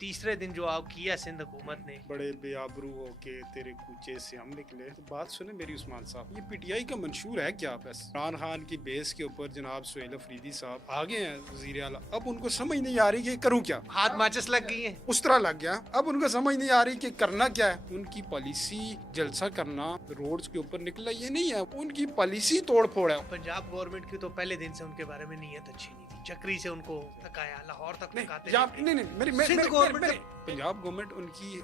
तीसरे दिन जो आप किया सिंध हुकूमत ने, बड़े बेआबरू हो के तेरे कूचे से हम निकले। तो बात सुने मेरी उस्मान साहब, ये पीटीआई का मंशूर है क्या? बस इमरान खान की बेस के ऊपर जनाब सुहेल अफरीदी साहब आगे हैं वजीर आला। अब उनको समझ नहीं आ रही कि करूँ क्या। हाथ माचिस लग गई है। उस तरह लग गया। अब उनको समझ नहीं आ रही कि करना क्या है। उनकी पॉलिसी जलसा करना, रोड्स के ऊपर निकला, ये नहीं है। उनकी पॉलिसी तोड़ फोड़ है। पंजाब गवर्नमेंट की तो पहले दिन से उनके बारे में नीयत अच्छी नहीं थी। चक्री से उनको थकाया, लाहौर तक थकाते पंजाब गवर्नमेंट उनकी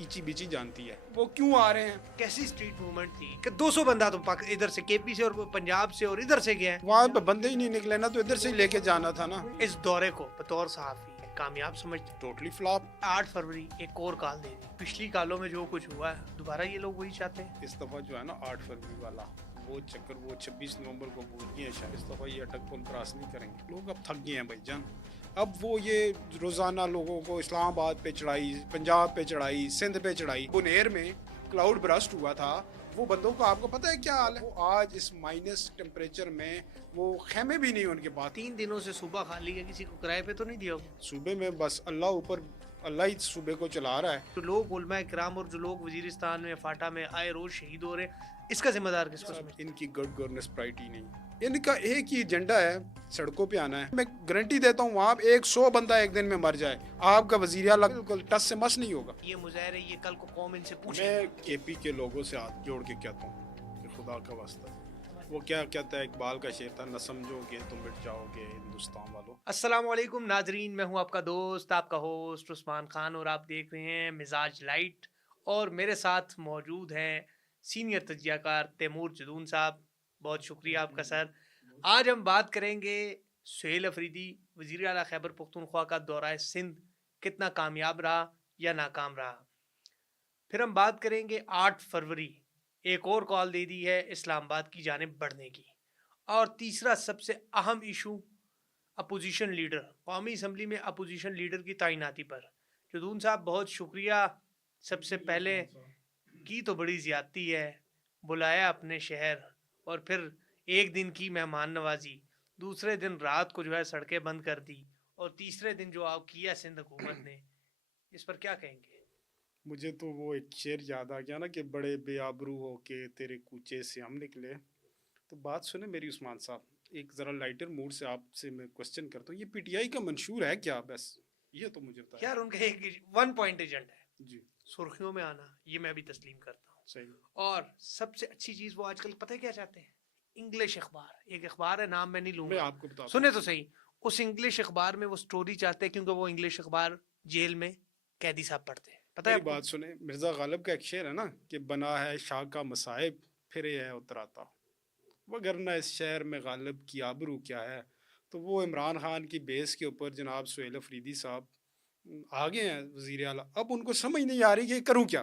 इची बिची जानती है वो क्यों आ रहे हैं। कैसी स्ट्रीट मूवमेंट थी कि 200 बंदा तो इधर से केपी से और पंजाब से और इधर से गया है। वहाँ पे बंदे ही नहीं निकले ना, तो इधर से ही लेके जाना था ना। इस दौरे को बतौर सहाफी कामयाब समझते। Totally flop. 8 फरवरी एक और कॉल दे दी। पिछली कालों में जो कुछ हुआ है दोबारा ये लोग वही चाहते हैं। इस दफा जो है ना 8 फरवरी वाला वो चक्कर, वो 26 नवंबर को भूल गए हैं शायद। इस दफा ये अटक पुल क्रॉस नहीं करेंगे। लोग अब थक गए हैं भाईजान। अब वो ये रोजाना लोगों को इस्लामाबाद पे चढ़ाई, पंजाब पे चढ़ाई, सिंध पे चढ़ाई। बुनेर में क्लाउड ब्रस्ट हुआ था, वो बंदों को आपको पता है क्या हाल है। वो आज इस माइनस टेम्परेचर में वो खेमे भी नहीं उनके पास। 3 दिनों से सूबा खाली है, किसी को किराए पे तो नहीं दिया। सूबे में बस अल्लाह ऊपर, अल्लाह ही सूबे को चला रहा है। जो लोग उलमा इकराम और जो लोग वजीरिस्तान में फाटा में आए रोज शहीद हो रहे, इसका जिम्मेदार किसको समझते? इनकी गुड गवर्नेंस प्रायोरिटी नहीं। इनका एक ही एजेंडा है, सड़कों पे आना है। मैं गारंटी देता हूँ वहाँ 100 बंदा एक दिन में मर जाए, आपका वजीर आला बिल्कुल टस से मस नहीं होगा। ये मुजाहिर है, ये कल को कौम इनसे पूछे। मैं केपी के लोगों से हाथ जोड़ के कहता हूँ कि खुदा का वास्ता, वो क्या कहता है, इकबाल का शेर था, न समझोगे तो मिट जाओगे हिंदुस्तान वालों। अस्सलाम वालेकुम नाजरीन, मैं हूँ आपका दोस्त, आपका होस्ट उस्मान खान, और आप देख रहे हैं मिजाज लाइट। और मेरे साथ मौजूद हैं सीनियर तजियाकार तैमूर जदून साहब। बहुत शुक्रिया आपका सर। आज हम बात करेंगे सुहेल अफरीदी वज़ीर आला खैबर पख्तूनख्वा का दौरा सिंध कितना कामयाब रहा या नाकाम रहा। फिर हम बात करेंगे 8 फरवरी एक और कॉल दे दी है इस्लामाबाद की जानिब बढ़ने की। और तीसरा सबसे अहम इशू अपोजिशन लीडर, कौमी असम्बली में अपोजिशन लीडर की तैनाती पर। जदून साहब बहुत शुक्रिया। सबसे पहले की तो बड़ी ज़्यादती है, बुलाया अपने शहर और फिर एक दिन की मेहमान नवाजी, दूसरे दिन रात को जो है सड़कें बंद कर दी, और तीसरे दिन जो आप किया सिंध हुकूमत ने, इस पर क्या कहेंगे? मुझे तो वो एक शेर याद आ गया ना कि बड़े बेआबरू हो के तेरे कूचे से हम निकले। तो बात सुने मेरी उस्मान साहब, एक ज़रा लाइटर मूड से आपसे मैं क्वेश्चन करता हूँ, ये पीटीआई का मंशूर है क्या? बस ये तो मुझे बताया। यार उनका एक 1 पॉइंट एजेंडा है जी, सुर्खियों में आना, ये मैं भी तस्लीम करता हूँ। सही। और सबसे अच्छी चीज़ वो आजकल पता है क्या चाहते हैं? इंग्लिश अखबार, एक अखबार है, नाम मैं नहीं मैं लूँगा, आपको बताता सुने तो सही। उस इंग्लिश अखबार में वो स्टोरी चाहते हैं, क्योंकि वो इंग्लिश अखबार जेल में कैदी साहब पढ़ते हैं। पता है मेरी बात सुने, मिर्ज़ा गालिब का एक शेर है ना कि बना है शाह का मसाइब फिर है उतराता, वगरना इस शहर में गालिब की आबरू क्या है। तो वो इमरान खान की बेस के ऊपर जनाब सुहेल अफरीदी साहब आगे हैं वजीर आला। अब उनको समझ नहीं आ रही कि करूँ क्या।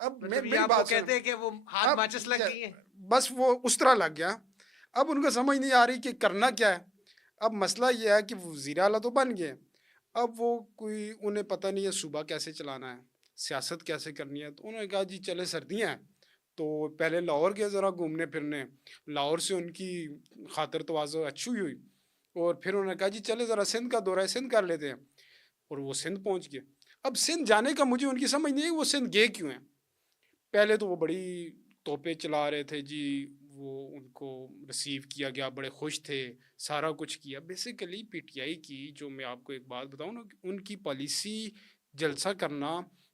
अब मेरी बात कहते हैं कि वो हाथ माचिस लग गई है। बस वो उस तरह लग गया। अब उनको समझ नहीं आ रही कि करना क्या है। अब मसला ये है कि वज़ीर आला तो बन गए, अब वो कोई उन्हें पता नहीं है सूबा कैसे चलाना है, सियासत कैसे करनी है। तो उन्होंने कहा जी चले सर्दियाँ हैं, तो पहले लाहौर गए ज़रा घूमने फिरने। लाहौर से उनकी खातर तवाज़ो अच्छी हुई, और फिर उन्होंने कहा जी चले ज़रा सिंध का दौरा है, सिंध कर लेते हैं। और वो सिंध पहुँच गए। अब सिंध जाने का मुझे उनकी समझ नहीं है वो सिंध गए क्यों हैं। पहले तो वो बड़ी तोपे चला रहे थे जी, वो उनको रिसीव किया गया, बड़े खुश थे, सारा कुछ किया। बेसिकली पीटीआई की, जो मैं आपको एक बात बताऊं ना, उनकी पॉलिसी जलसा करना,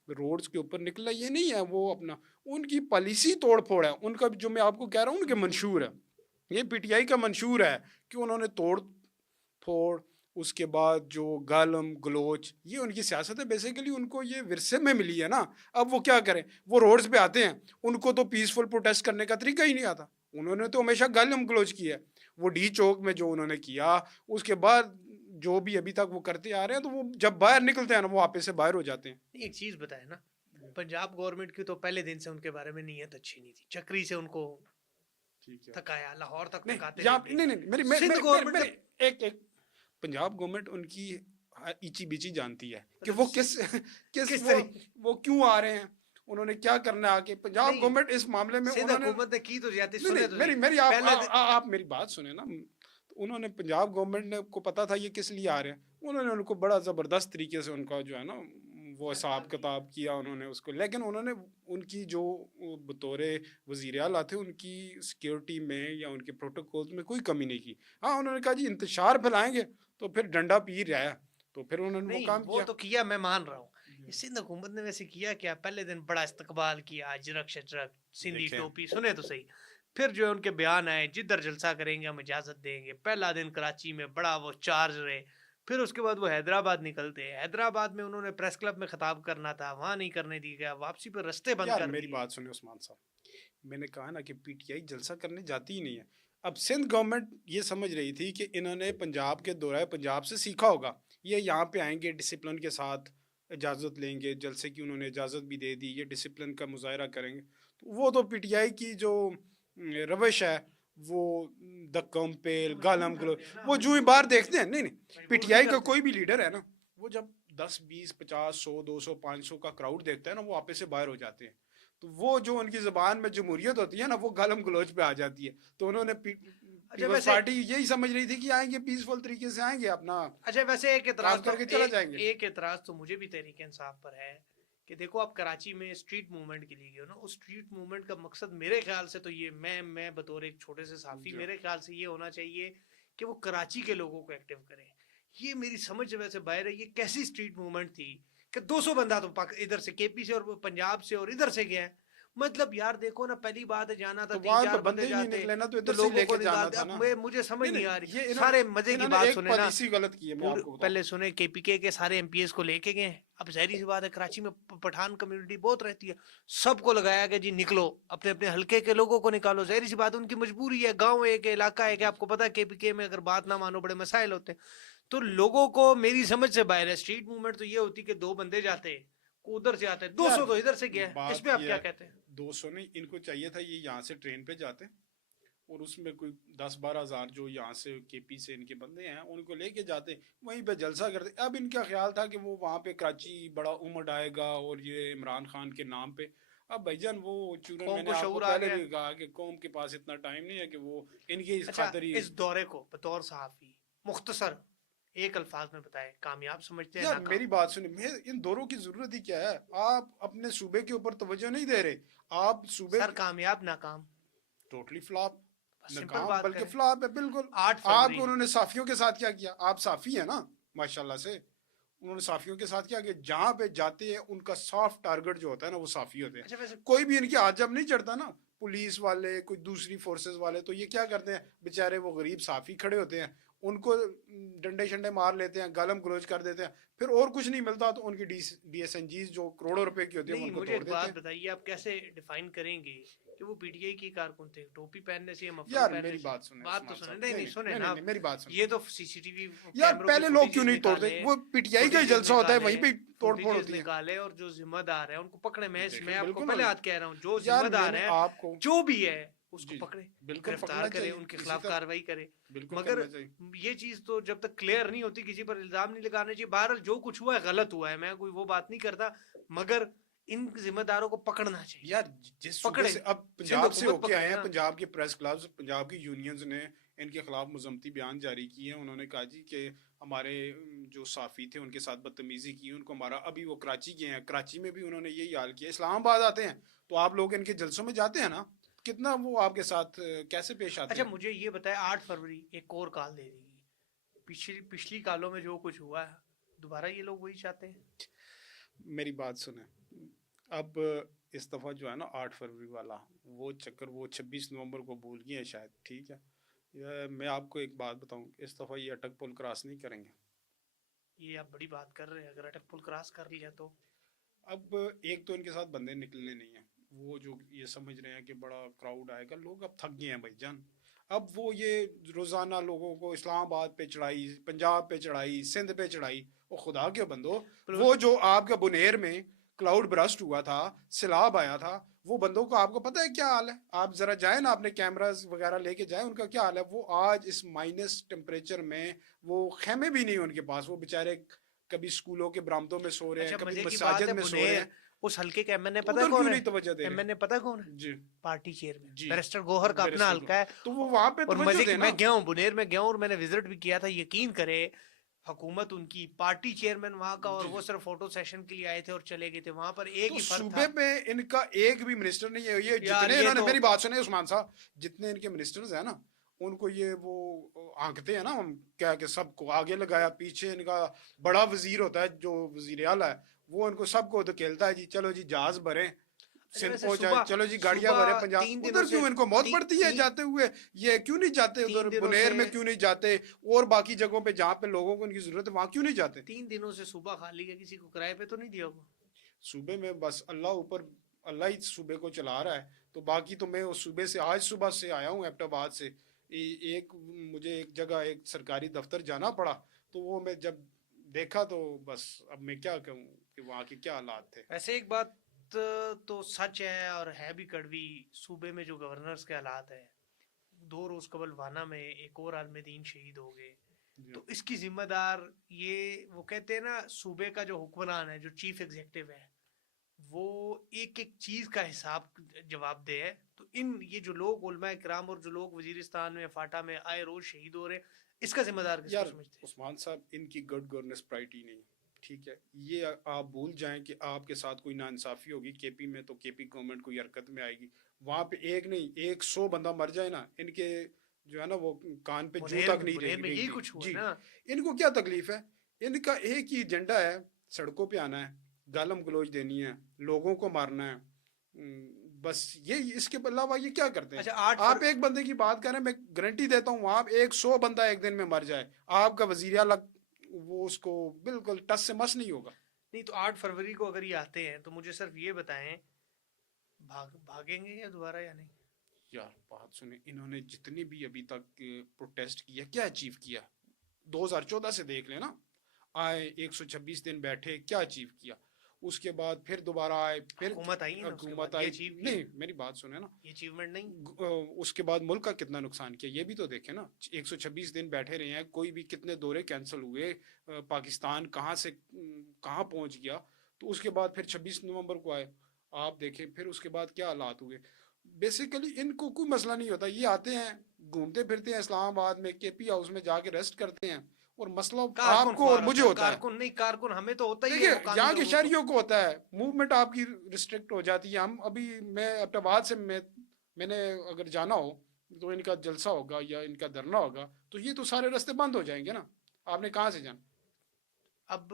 रोड्स के ऊपर निकला, ये नहीं है। वो अपना उनकी पॉलिसी तोड़ फोड़ है उनका, जो मैं आपको कह रहा हूँ उनके मंशूर है। ये पीटीआई का मंशूर है कि उन्होंने तोड़ फोड़, उसके बाद जो गालम गलोच, ये उनकी सियासत है। बेसिकली उनको ये विरसे में मिली है ना। अब वो क्या करें, वो रोड्स पे आते हैं, उनको तो पीसफुल प्रोटेस्ट करने का तरीका ही नहीं आता। उन्होंने तो हमेशा गालम गलोच किया है। वो डी चौक में जो उन्होंने किया, उसके बाद जो भी अभी तक वो करते आ रहे हैं, तो वो जब बाहर निकलते हैं ना, वो आपस से बाहर हो जाते हैं। एक चीज़ बताए ना, पंजाब गवर्नमेंट की तो पहले दिन से उनके बारे में नीयत अच्छी नहीं थी। चक्री से उनको थकाया, लाहौर तक थकाते। एक पंजाब गवर्नमेंट उनकी इची बिची जानती है कि वो किस वो क्यों आ रहे हैं, उन्होंने क्या करना है आके। पंजाब गवर्नमेंट इस मामले में हुकूमत ने की तो ज्यादा। आप मेरी बात सुने ना। उन्होंने पंजाब गवर्नमेंट ने को पता था ये किस लिए आ रहे हैं। انہوں نے ان کو بڑا زبردست طریقے سے ان کا جو ہے نا وہ حساب کتاب کیا انہوں نے اس کو، لیکن انہوں نے ان کی جو بطور وزیر اعلیٰ تھے ان کی سیکیورٹی میں یا ان کے پروٹوکول میں کوئی کمی نہیں کی. ہاں انہوں نے کہا جی انتشار پھیلائیں گے تو پھر ڈنڈا پیر رہا ہے، تو پھر انہوں نے وہ نہیں کام وہ کیا. تو کیا، میں مان رہا ہوں. سندھ حکومت نے ویسے کیا کیا، پہلے دن بڑا استقبال کیا، اجرک شجرک سندھی دیکھیں ٹوپی، سنے تو صحیح. پھر جو ہے ان کے بیان آئے جدھر جلسہ کریں گے ہم اجازت دیں گے. پہلا دن کراچی میں بڑا وہ چارج رہے. پھر اس کے بعد وہ حیدرآباد نکلتے. حیدرآباد میں انہوں نے پریس کلب میں خطاب کرنا تھا، وہاں نہیں کرنے دی گیا. واپسی پہ رستے بند یار کر میری دیے. بات سنیں عثمان صاحب، میں نے کہا نا کہ پی ٹی آئی جلسہ کرنے جاتی ہی نہیں ہے. اب سندھ گورنمنٹ یہ سمجھ رہی تھی کہ انہوں نے پنجاب کے دورہ پنجاب سے سیکھا ہوگا، یہ یہاں پہ آئیں گے ڈسپلن کے ساتھ اجازت لیں گے، جلسے کی انہوں نے اجازت بھی دے دی، یہ ڈسپلن کا مظاہرہ کریں گے. تو وہ تو پی ٹی آئی کی جو روش ہے وہ دکم پیل گالم گلو، وہ جو ہی باہر دیکھتے ہیں. نہیں نہیں، پی ٹی آئی کا کوئی بھی لیڈر ہے نا، وہ جب 10 20 50 100 200 500 کا کراؤڈ دیکھتا ہے نا، وہ آپے سے باہر ہو جاتے ہیں. تو وہ جو ان کی زبان میں جمہوریت ہوتی ہے نا، وہ گالم گلوچ پہ آ جاتی ہے. تو انہوں نے پیپلز پارٹی یہی سمجھ رہی تھی کہ آئیں گے پیسفل طریقے سے، آئیں گے اپنا اچھا ویسے ایک اعتراض کام کر کے چلا جائیں گے. ایک اعتراض تو مجھے بھی تحریک انصاف پر ہے کہ دیکھو آپ کراچی میں اسٹریٹ موومنٹ کے لیے گئے ہو نا، اس اسٹریٹ موومنٹ کا مقصد میرے خیال سے تو یہ میں بطور ایک چھوٹے سے صحافی میرے خیال سے یہ ہونا چاہیے کہ وہ کراچی کے لوگوں کو ایکٹیو کریں. یہ میری سمجھ ویسے باہر ہے. یہ کیسی اسٹریٹ موومنٹ تھی کہ 200 بندہ تو ادھر سے کے پی سے اور پنجاب سے اور ادھر سے گیا ہے. مطلب یار دیکھو نا، پہلی بات ہے جانا تھا تو 3 وہاں 4 تو بندے بندے ہی نہیں جاتے نکلے نا، تو تو ادھر سے لوگوں لے کو کے جانا نکالتے. تھا اب نا. مجھے سمجھ نہیں آ رہی. یہ سارے مزے کی بات سنیں نا، پالیسی غلط کی ہے. میں آپ کو پہلے سنیں کے پی کے سارے ایم پی ایس کو لے کے گئے. اب ظاہری سی بات ہے کراچی میں پٹھان کمیونٹی بہت رہتی ہے، سب کو لگایا کہ جی نکلو، اپنے اپنے حلقے کے لوگوں کو نکالو. ظاہری سی بات ہے ان کی مجبوری ہے، گاؤں ایک علاقہ ہے کہ آپ کو پتا ہے کے پی کے میں اگر بات نہ مانو بڑے مسائل ہوتے ہیں. تو لوگوں کو میری سمجھ سے باہر ہے. اسٹریٹ موومنٹ تو یہ ہوتی کہ 2 بندے جاتے کو ادھر سے آتے، 200 تو ادھر سے گیا. اس میں آپ کیا کہتے ہیں؟ 200 نہیں، ان کو چاہیے تھا یہ یہاں سے ٹرین پہ جاتے اور اس میں کوئی 10 12 ہزار جو یہاں سے کے پی سے ان کے بندے ہیں ان کو لے کے جاتے، وہیں پہ جلسہ کرتے. اب ان کا خیال تھا کہ وہ وہاں پہ کراچی بڑا امڈ آئے گا اور یہ عمران خان کے نام پہ. اب بھائی جان وہ چونن میں نے آپ کو پہلے بھی کہا کہ قوم کے پاس اتنا ٹائم نہیں ہے کہ وہ ان کی خاطر ہی. اس دورے کو بطور صحافی مختصر ایک الفاظ میں بتائے، کامیاب سمجھتے ہیں؟ یار میری بات سنیں، ان دوروں کی ضرورت ہی کیا ہے؟ آپ اپنے صوبے کے اوپر توجہ نہیں دے رہے. آپ صوبے سر کامیاب ناکام، ٹوٹلی فلاپ، سمپل ناکام بات بلکہ کریں. فلاپ ہے بالکل. 8 آپ فروری کو انہوں نے صحافیوں کے ساتھ کیا کیا؟ آپ صحافی ہیں نا ماشاءاللہ سے. انہوں نے صحافیوں کے ساتھ کیا کہ جہاں پہ جاتے ہیں ان کا سافٹ ٹارگٹ جو ہوتا ہے نا وہ صحافی ہوتے ہیں. کوئی بھی ان کے ہاتھ جب نہیں چڑھتا نا، پولیس والے کوئی دوسری فورسز والے، تو یہ کیا کرتے ہیں بےچارے وہ غریب صحافی کھڑے ہوتے ہیں، ان کو ڈنڈے شنڈے مار لیتے ہیں، گالم گلوچ کر دیتے ہیں. پھر اور کچھ نہیں ملتا تو ان کی ڈی ایس این جیز جو کروڑوں روپے کی ہوتی ہیں ان کو توڑ دیتے ہیں. مجھے ایک بات بتائیے، آپ کیسے ڈیفائن کریں گے کہ وہ پی ٹی آئی کی کارکن تھے؟ ٹوپی پہننے سے یا مفلر یار پہننے میری سے؟ بات سنیں، بات تو سنیں. نہیں سنیں نا، میری بات سنیں. یہ تو سی سی ٹی وی یار پہلے لوگ کیوں نہیں توڑتے؟ وہ پی ٹی آئی کا ہی جلسہ ہوتا ہے، وہیں پہ توڑ پھوڑ ہوتی ہے. نکالے اور جو ذمہ دار ہے ان کو پکڑے. میں آپ کو بالکل پہلے آج کہہ رہا ہوں، جو یار ذمہ میں دار نے ہے آپ کو جو بھی ہے اس کو جی پکڑے، بالکل گرفتار پکڑنا کرے، چاہیے ان کے اسی خلاف طرح کاروائی کرے. بالکل مگر کرنا چاہیے. یہ چیز تو جب تک کلیئر نہیں ہوتی کسی پر الزام نہیں لگانا چاہیے. بہرحال جو کچھ ہوا ہے غلط ہوا ہے، میں کوئی وہ بات نہیں کرتا، مگر ان ذمہ داروں کو پکڑنا چاہیے. یار جس صوبے سے اب پنجاب سے ہو کے آئے ہیں، پنجاب کے پریس کلبز، پنجاب کی یونینز نے ان کے خلاف مذمتی بیان جاری کیے ہیں. انہوں نے کہا جی کہ ہمارے جو صحافی تھے ان کے ساتھ بدتمیزی کی، ان کو ہمارا. ابھی وہ کراچی گئے ہیں، کراچی میں بھی انہوں نے یہی حال کیا. اسلام آباد آتے ہیں تو آپ لوگ ان کے جلسوں میں جاتے ہیں نا، کتنا وہ آپ کے ساتھ کیسے پیش آتے ہیں؟ اچھا مجھے یہ بتائیں، 8 فروری ایک اور کال دے دے گی، پچھلی کالوں میں جو کچھ ہوا ہے دوبارہ یہ لوگ وہی چاہتے ہیں؟ میری بات سنیں، اب اس دفعہ جو ہے نا 8 فروری والا وہ چکر وہ 26 نومبر کو بھول گئے ہیں شاید. ٹھیک ہے، میں آپ کو ایک بات بتاؤں، اس دفعہ یہ اٹک پل کراس نہیں کریں گے. یہ آپ بڑی بات کر رہے ہیں، اگر اٹک پل کراس کر لیا تو اب ایک تو ان کے ساتھ بندے نکلنے نہیں ہیں، وہ جو یہ سمجھ رہے ہیں کہ بڑا کراؤڈ آئے گا. لوگ اب تھک گئے ہیں بھائی جان. اب وہ یہ روزانہ لوگوں کو اسلام آباد پہ چڑھائی، پنجاب پہ چڑھائی، سندھ پہ چڑھائی. وہ خدا کے بندو، وہ جو آپ کا بنیر میں کلاؤڈ برسٹ ہوا تھا، سیلاب آیا تھا، وہ بندوں کو آپ کو پتہ ہے کیا حال ہے؟ آپ ذرا جائیں نا، اپنے کیمراز وغیرہ لے کے جائیں، ان کا کیا حال ہے. وہ آج اس مائنس ٹیمپریچر میں وہ خیمے بھی نہیں ان کے پاس. وہ بیچارے کبھی اسکولوں کے برآمدوں میں سو رہے ہیں، کبھی مساجد میں سو رہے ہیں. اس حلقے کا ایم این اے پتہ ادھر کون کیوں ہے؟ نہیں توجہ دے ایم این رہے؟ اے پتہ کون ہے؟ جی پارٹی چیئرمین جی بیرسٹر گوہر کا اپنا حلقہ ہے. تو وہ وہاں پہ اور توجہ مزے دے نا. میں گیا ہوں بنیر میں گیا ہوں، اور میں نے وزٹ بھی کیا تھا. یقین کرے हुकूमत उनकी, पार्टी चेयरमैन वहाँ का, और जी वो जी। सिर्फ फोटो सेशन के लिए आए थे और चले गए थे। वहाँ पर एक तो ही फर्क सूबे था। में इनका एक भी मिनिस्टर नहीं है, ये यार जितने ये इन्होंने, तो मेरी बात सुने उस्मान साहब, जितने इनके मिनिस्टर्स हैं ना, उनको ये वो आंकते हैं ना, हम क्या कि सबको आगे लगाया, पीछे इनका बड़ा वजीर होता है जो वजीर आला है, वो इनको सबको धकेलता है, जी चलो जी जहाज भरें, अच्छा सिंध वैसे पहुंचाए, सुबह चलो जी गाड़ियां भरे सुबह पंजाब। 3 दिनों उधर से क्यों इनको मौत ती, पड़ती है ती, जाते हुए, ये क्यों नहीं जाते तीन उधर दिनों से बुनेर में, क्यों नहीं जाते, और बाकी जगहों पे जहाँ पे लोगों को इनकी जरूरत है वहां क्यों नहीं जाते? 3 दिनों से सुबह खाली है, किसी को किराए पे तो नहीं दिया वो? सूबे में बस अल्लाह ऊपर, अल्लाह ही सूबे को चला रहा है, तो बाकी तो मैं उस सूबे से आज सुबह से आया हूँ एबटाबाद से। एक मुझे एक जगह एक सरकारी दफ्तर जाना पड़ा, तो वो मैं जब देखा तो बस अब मैं क्या कहूँ कि वहाँ के क्या हालात थे। वैसे एक बात तो सच है और है भी कड़वी, सूबे में जो गवर्नर्स के हालात है, 2 रोज कबल वाना में एक और आलम दीन शहीद हो गए। जी तो इसकी जिम्मेदार ये, वो कहते हैं ना सूबे का जो हुक्मरान है, जो चीफ एग्जीक्यूटिव है, वो एक एक चीज का हिसाब जवाबदेह है। तो इन ये जो लोग उलमा कराम और जो लोग वजीरिस्तान में फाटा में आए रोज शहीद हो रहे हैं, इसका जिम्मेदार किसको यार समझते हैं? उस्मान साहब, इनकी गुड गवर्नेंस प्रायोरिटी नहीं, ठीक है, ये आप भूल जाएं कि आपके साथ कोई नाइंसाफी होगी केपी में तो केपी गवर्नमेंट कोई हरकत में आएगी, वहां पे एक नहीं 100 बंदा मर जाए ना, इनके जो है ना वो कान पे जू मुनेर तक में नहीं मुनेर में यही रहेगी कुछ हुआ जी। ना। इनको क्या तकलीफ है? इनका एक ही एजेंडा है, सड़कों पे आना है, गालम गलोच देनी है, लोगों को मारना है, बस ये, इसके अलावा ये क्या करते हैं? अच्छा 8 आप एक बंदे की बात करें, मैं गारंटी देता हूँ वहां 100 बंदा एक दिन में मर जाए, आपका वजीर आला वो उसको बिल्कुल टस से मस नहीं होगा। नहीं तो 8 फरवरी को अगर ये आते हैं तो मुझे सिर्फ ये बताएं, भागेंगे या दोबारा या नहीं? यार बात सुने, इन्होंने जितनी भी अभी तक प्रोटेस्ट किया, क्या अचीव किया? 2014 से देख लेना, आए 126 दिन बैठे, क्या अचीव किया? उसके बाद फिर दोबारा आए, फिर हुकूमत आई ना, उसके हुकूमत बाद ये आई, अचीव किया? नहीं मेरी बात सुने ना, ये अचीवमेंट नहीं? उसके बाद मुल्क का कितना नुकसान किया ये भी तो देखे ना। 126 दिन बैठे रहे हैं, कोई भी कितने दौरे कैंसिल हुए, पाकिस्तान कहाँ से कहाँ पहुंच गया, तो उसके बाद फिर 26 नवंबर को आए, आप देखें फिर उसके बाद क्या हालात हुए। बेसिकली इनको कोई मसला नहीं होता, ये आते हैं घूमते फिरते हैं इस्लामाबाद में, केपी हाउस में जाके रेस्ट करते हैं, और मसला कारकुन आपको और खुआर मुझे होता है, होता है। कारकुन नहीं, कारकुन हमें तो होता ही है देखिए मुकामी यहाँ के लोगों को। शहरियों को होता है, मूवमेंट आपकी रिस्ट्रिक्ट हो जाती है। हम अभी मैं अब्टाबाद से मैंने अगर जाना हो तो इनका जलसा होगा या इनका धरना होगा, तो ये तो सारे रास्ते बंद हो जाएंगे ना, आपने कहाँ से जाना? अब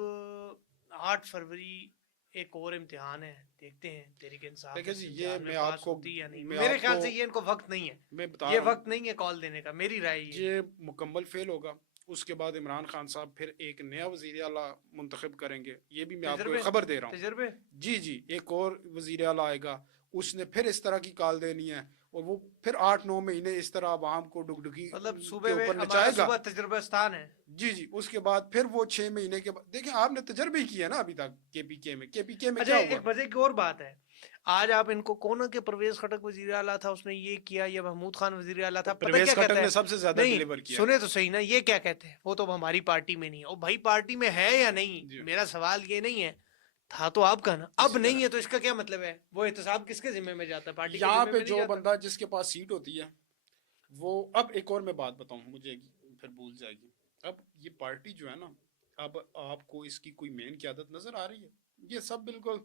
8 फरवरी एक और इम्तिहान है, देखते हैं तहरीक इंसाफ देखिए जी, इस ये इम्तिहान मैं में पास आपको होती है या नहीं। मैं मेरे ख्याल आपको से ये इनको वक्त नहीं है, मैं बता ये रहा हूँ, वक्त नहीं है कॉल देने का, मेरी राय ये है। ये मुकम्मल फेल होगा। उसके बाद इमरान खान साहब फिर एक नया वजीर आला मुंतखब करेंगे, ये भी मैं आपको तजर्बे एक खबर दे रहा हूँ। तजर्बे जी जी, एक और वजीर आला आएगा, उसने फिर इस तरह की कॉल देनी है, और वो फिर 8-9 महीने इस तरह आवाम को डुगडुगी मतलब के सूबे में ऊपर हमारा नचाएगा। सूबा तजर्बेस्तान है। जी जी, उसके बाद फिर वो 6 महीने के बाद देखें, आपने तजर्बे ही किया ना अभी तक केपीके में, केपीके में अच्छा क्या हुआ? एक मजे की और बात है, आज आप इनको कोना के परवेज खटक वजीर आला था, उसने ये किया, या महमूद खान वजीर आला था, पता परवेज क्या खटक कहता ने है? सबसे ज्यादा नहीं डिलीवर किया। सुने तो सही ना, ये क्या कहते हैं, वो तो हमारी पार्टी में नहीं है। ओ भाई पार्टी में है या नहीं, जी मेरा सवाल ये नहीं है, था तो आपका ना, अब इसी नहीं तरह है तो इसका क्या मतलब है? वो एहतसाब किसके जिम्मे में जाता है? पार्टी के यहाँ जिम्मे पे में नहीं जो जाता। बंदा जिसके पास सीट होती है वो, अब एक और मैं बात बताऊं, मुझे फिर भूल जाएगी। अब ये पार्टी जो है ना, अब आपको इसकी कोई मेन क्यादत नजर आ रही है? ये सब बिल्कुल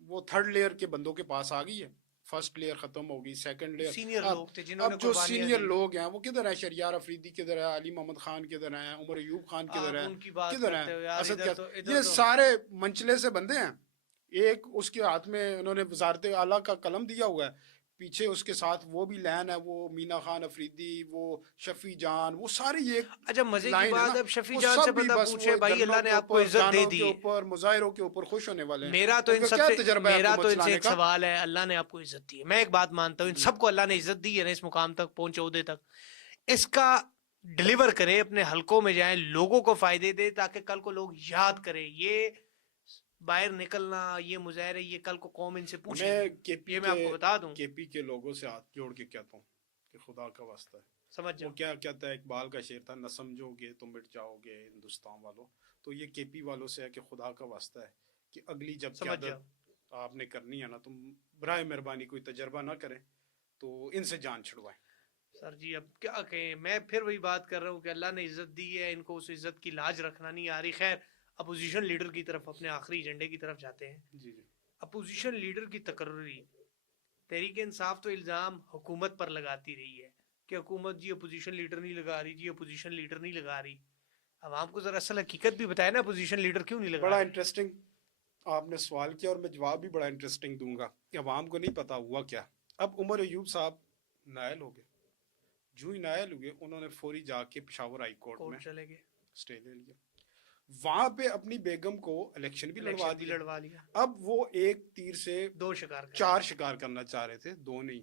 वो थर्ड लेयर के बंदों के पास आ गई है, फर्स्ट लेयर खत्म होगी, सेकंड लेयर। सीनियर अब लोग थे जिन्होंने अब जो कुर्बानियां सीनियर दी। लोग हैं वो किधर है? शरियार अफरीदी किधर है? अली मोहम्मद खान किधर है? उमर अयूब खान किधर आप है? उनकी बात किधर है करते हो यार, असद? इधर क्या तो इधर ये तो सारे मंचले से बंदे हैं। एक उसके हाथ में उन्होंने वजारत आला का कलम दिया हुआ है, पीछे उसके साथ वो भी लाइन है, वो मीना खान अफरीदी, वो शफी जान, वो सारी ये अच्छा मजे की लाइन है बात, ना। अब शफी वो जान से सब भी बंदा बस पूछे वो भाई धरनों अल्लाह ने के आपको ऊपर, इज्जत दे गानों दी के है, ऊपर, मुजाहिरों के ऊपर खुश होने वाले हैं। मेरा तो इन उनका क्या सबसे तजर्बा है मेरा हुकूमत तो इनसे चलाने एक का? सवाल है, अल्लाह ने आपको इज्जत दी है, मैं एक बात मानता हूँ, इन जी सबको अल्लाह ने इज्जत दी है ना, इस मुकाम तक पहुंचे, ओहदे तक, इसका डिलीवर करे, अपने हलकों में जाए, लोगों को फायदे दे, ताकि कल को लोग याद करें। ये बाहर निकलना, ये मुजाहरे, ये कल को कौम इनसे पूछेगी। मैं केपी ये मैं के आपको बता दूं, केपी के लोगों से हाथ जोड़ के कहता हूँ कि खुदा का वास्ता है, समझ वो जाओ। क्या कहता है, इकबाल का शेर था, न समझोगे तो मिट जाओगे हिंदुस्तान वालों। तो ये केपी वालों से है कि खुदा का वास्ता है कि अगली जब समझ क्यादत आपने करनी है ना, तुम बराए मेहरबानी कोई तजर्बा ना करें, तो इनसे जान छुड़वाएं। سر جی اب کیا کہیں, میں پھر وہی بات کر رہا ہوں کہ اللہ نے عزت دی ہے, ان کو اس عزت کی لاج رکھنا نہیں آ رہی. خیر, اپوزیشن لیڈر کی طرف, اپنے آخری ایجنڈے کی طرف جاتے ہیں. جی جی اپوزیشن لیڈر کی تقرری, تحریک انصاف تو الزام حکومت پر لگاتی رہی ہے کہ حکومت جی اپوزیشن لیڈر نہیں لگا رہی, جی اپوزیشن لیڈر نہیں لگا رہی. عوام کو ذرا اصل حقیقت بھی بتائے نا, اپوزیشن لیڈر کیوں نہیں لگا بڑا رہی؟ انٹرسٹنگ آپ نے سوال کیا اور میں جواب بھی بڑا انٹرسٹنگ دوں گا کہ عوام کو نہیں پتا ہوا کیا. اب عمر ایوب صاحب نائل ہو گئے, جو ہی نائل ہوئے انہوں نے فوری جا کے پشاور ہائی کورٹ میں کورٹ چلے گئے, اسٹے لے لیا. وہاں پہ اپنی بیگم کو الیکشن بھی لڑوا الیکشن بھی دیا. لڑوا لیا. اب وہ ایک تیر سے دو شکار کر 4 شکار کرنا چاہ رہے تھے, 2 نہیں.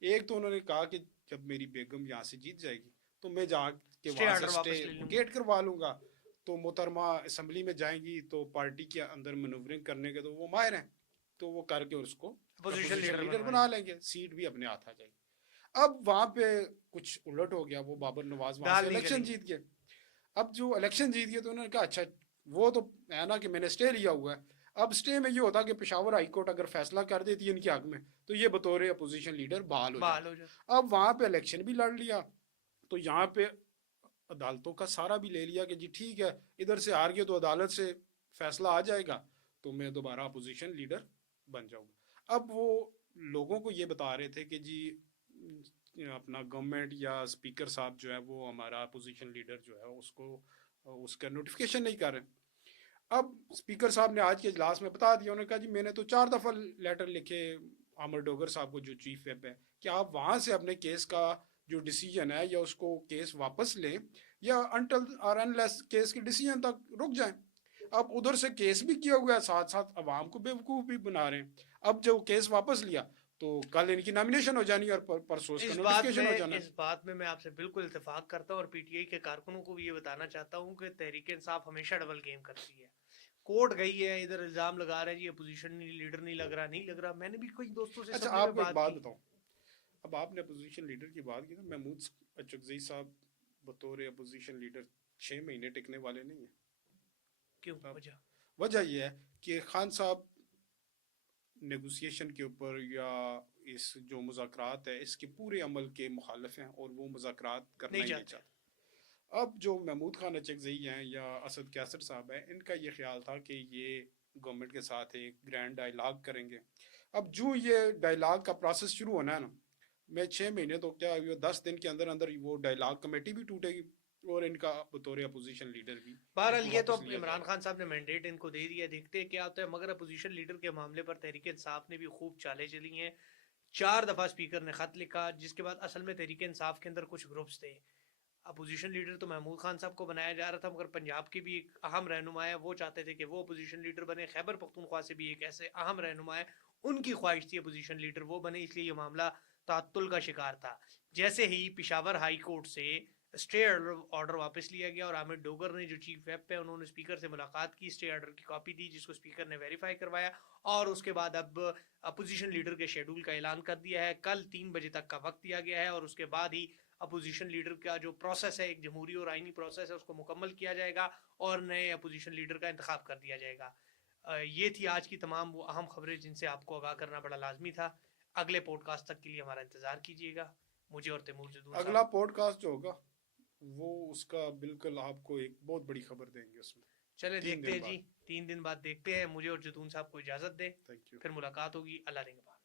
ایک تو انہوں نے کہا کہ جب میری بیگم یہاں سے جیت جائے گی تو میں جا کے اسٹے وہاں سے آرڈر واپس اسٹے لے لوں گا. گیٹ کروا لوں گا, تو محترمہ اسمبلی میں جائیں گی تو پارٹی کے اندر مینوورنگ کرنے کے تو وہ ماہر ہیں, تو وہ کر کے اس کو اپوزیشن لیڈر بنا لیں گے, سیٹ بھی اپنے ہاتھ آ جائے گی. اب وہاں پہ کچھ الٹ ہو گیا, وہ بابر نواز وہاں سے الیکشن جیت گئے. اب جو الیکشن جیت گئے تو انہوں نے کہا اچھا وہ تو ہے نا کہ میں نے اسٹے لیا ہوا ہے, اب اسٹے میں یہ ہوتا کہ پشاور ہائی کورٹ اگر فیصلہ کر دیتی ہے ان کے حق میں تو یہ بطور اپوزیشن لیڈر بحال ہو جائے. اب وہاں پہ الیکشن بھی لڑ لیا, تو یہاں پہ عدالتوں کا سارا بھی لے لیا کہ جی ٹھیک ہے ادھر سے ہار گئے تو عدالت سے فیصلہ آ جائے گا تو میں دوبارہ اپوزیشن لیڈر بن جاؤں گا. اب وہ لوگوں کو یہ بتا رہے تھے کہ جی اپنا گورنمنٹ یا اسپیکر صاحب جو ہے وہ ہمارا اپوزیشن لیڈر جو ہے اس کو اس کا نوٹیفیکیشن نہیں کر رہے. اب اسپیکر صاحب نے آج کے اجلاس میں بتا دیا, انہوں نے کہا جی میں نے تو 4 دفعہ لیٹر لکھے عامر ڈوگر صاحب کو جو چیف ویپ ہے کہ آپ وہاں سے اپنے کیس کا جو ڈیسیجن ہے یا اس کو کیس واپس لیں یا انٹل اور انلیس کیس کے ڈیسیجن تک رک جائیں. اب ادھر سے کیس بھی کیا ہوا ہے, ساتھ ساتھ عوام کو بیوقوف بھی بنا رہے ہیں. اب جب کیس واپس لیا تو کل ان کی نامینیشن ہو جانی اور پرسوں کا نوٹیفیکیشن ہو جانا. اس بات میں آپ سے بالکل اتفاق کرتا ہوں, اور پی ٹی آئی کے کارکنوں کو بھی یہ بتانا چاہتا ہوں کہ تحریک انصاف ہمیشہ ڈبل گیم کرتی ہے. کورٹ گئی ہے, ادھر الزام لگا رہے ہیں جی اپوزیشن لیڈر نہیں لگ رہا, نہیں لگ رہا. میں نے بھی کئی دوستوں سے اچھا آپ کو ایک بات بتاؤں, اب آپ نے اپوزیشن لیڈر کی بات کی نا, محمود اچکزئی صاحب بطور اپوزیشن لیڈر 6 مہینے ٹکنے والے نہیں ہیں. کیوں؟ وجہ یہ ہے کہ خان صاحب نیگوسیشن کے اوپر یا اس جو مذاکرات ہے اس کے پورے عمل کے مخالف ہیں اور وہ مذاکرات کرنا ہی نہیں چاہتے. اب جو محمود خان اچکزئی ہیں یا اسد کیسر صاحب ہیں, ان کا یہ خیال تھا کہ یہ گورنمنٹ کے ساتھ ایک گرینڈ ڈائیلاگ کریں گے. اب جو یہ ڈائیلاگ کا پروسیس شروع ہونا ہے نا, میں 6 مہینے تو کیا 10 دن کے اندر اندر وہ ڈائیلاگ کمیٹی بھی ٹوٹے گی اور ان کا بطور اپوزیشن لیڈر بھی. بہرحال یہ تو عمران خان صاحب نے مینڈیٹ ان کو دے دیا, دیکھتے ہیں کیا ہوتا ہے. مگر اپوزیشن لیڈر کے معاملے پر تحریک انصاف نے بھی خوب چالیں چلی ہیں. 4 دفعہ اسپیکر نے خط لکھا, جس کے بعد اصل میں تحریک انصاف کے اندر کچھ گروپس تھے. اپوزیشن لیڈر تو محمود خان صاحب کو بنایا جا رہا تھا, مگر پنجاب کی بھی ایک اہم رہنما ہے, وہ چاہتے تھے کہ وہ اپوزیشن لیڈر بنے. خیبر پختونخوا سے بھی ایک ایسے اہم رہنما ہے, ان کی خواہش تھی اپوزیشن لیڈر وہ بنے, اس لیے یہ معاملہ تعطل کا شکار تھا. جیسے ہی پشاور ہائی کورٹ سے اسٹے آرڈر واپس لیا گیا اور عامر ڈوگر نے جو چیف ویپ ہے انہوں نے اسپیکر سے ملاقات کی, اسٹے آرڈر کی کاپی دی جس کو اسپیکر نے ویریفائی کروایا, اور اس کے بعد اب اپوزیشن لیڈر کے شیڈول کا اعلان کر دیا ہے. کل 3 بجے تک کا وقت دیا گیا ہے, اور اس کے بعد ہی اپوزیشن لیڈر کا جو پروسیس ہے, ایک جمہوری اور آئینی پروسیس ہے, اس کو مکمل کیا جائے گا اور نئے اپوزیشن لیڈر کا انتخاب کر دیا جائے گا. یہ تھی آج کی تمام وہ اہم خبریں جن سے آپ کو آگاہ کرنا بڑا لازمی تھا. اگلے پوڈ کاسٹ تک کے لیے ہمارا انتظار کیجیے گا. مجھے اور تیمور جدون صاحب اگلا پوڈ کاسٹ جو ہوگا وہ اس کا بالکل آپ کو ایک بہت بڑی خبر دیں گے اس میں. چلے دیکھتے ہیں جی, 3 دن بعد دیکھتے ہیں. مجھے اور جدون صاحب کو اجازت دیں, پھر ملاقات ہوگی. اللہ نگہبان.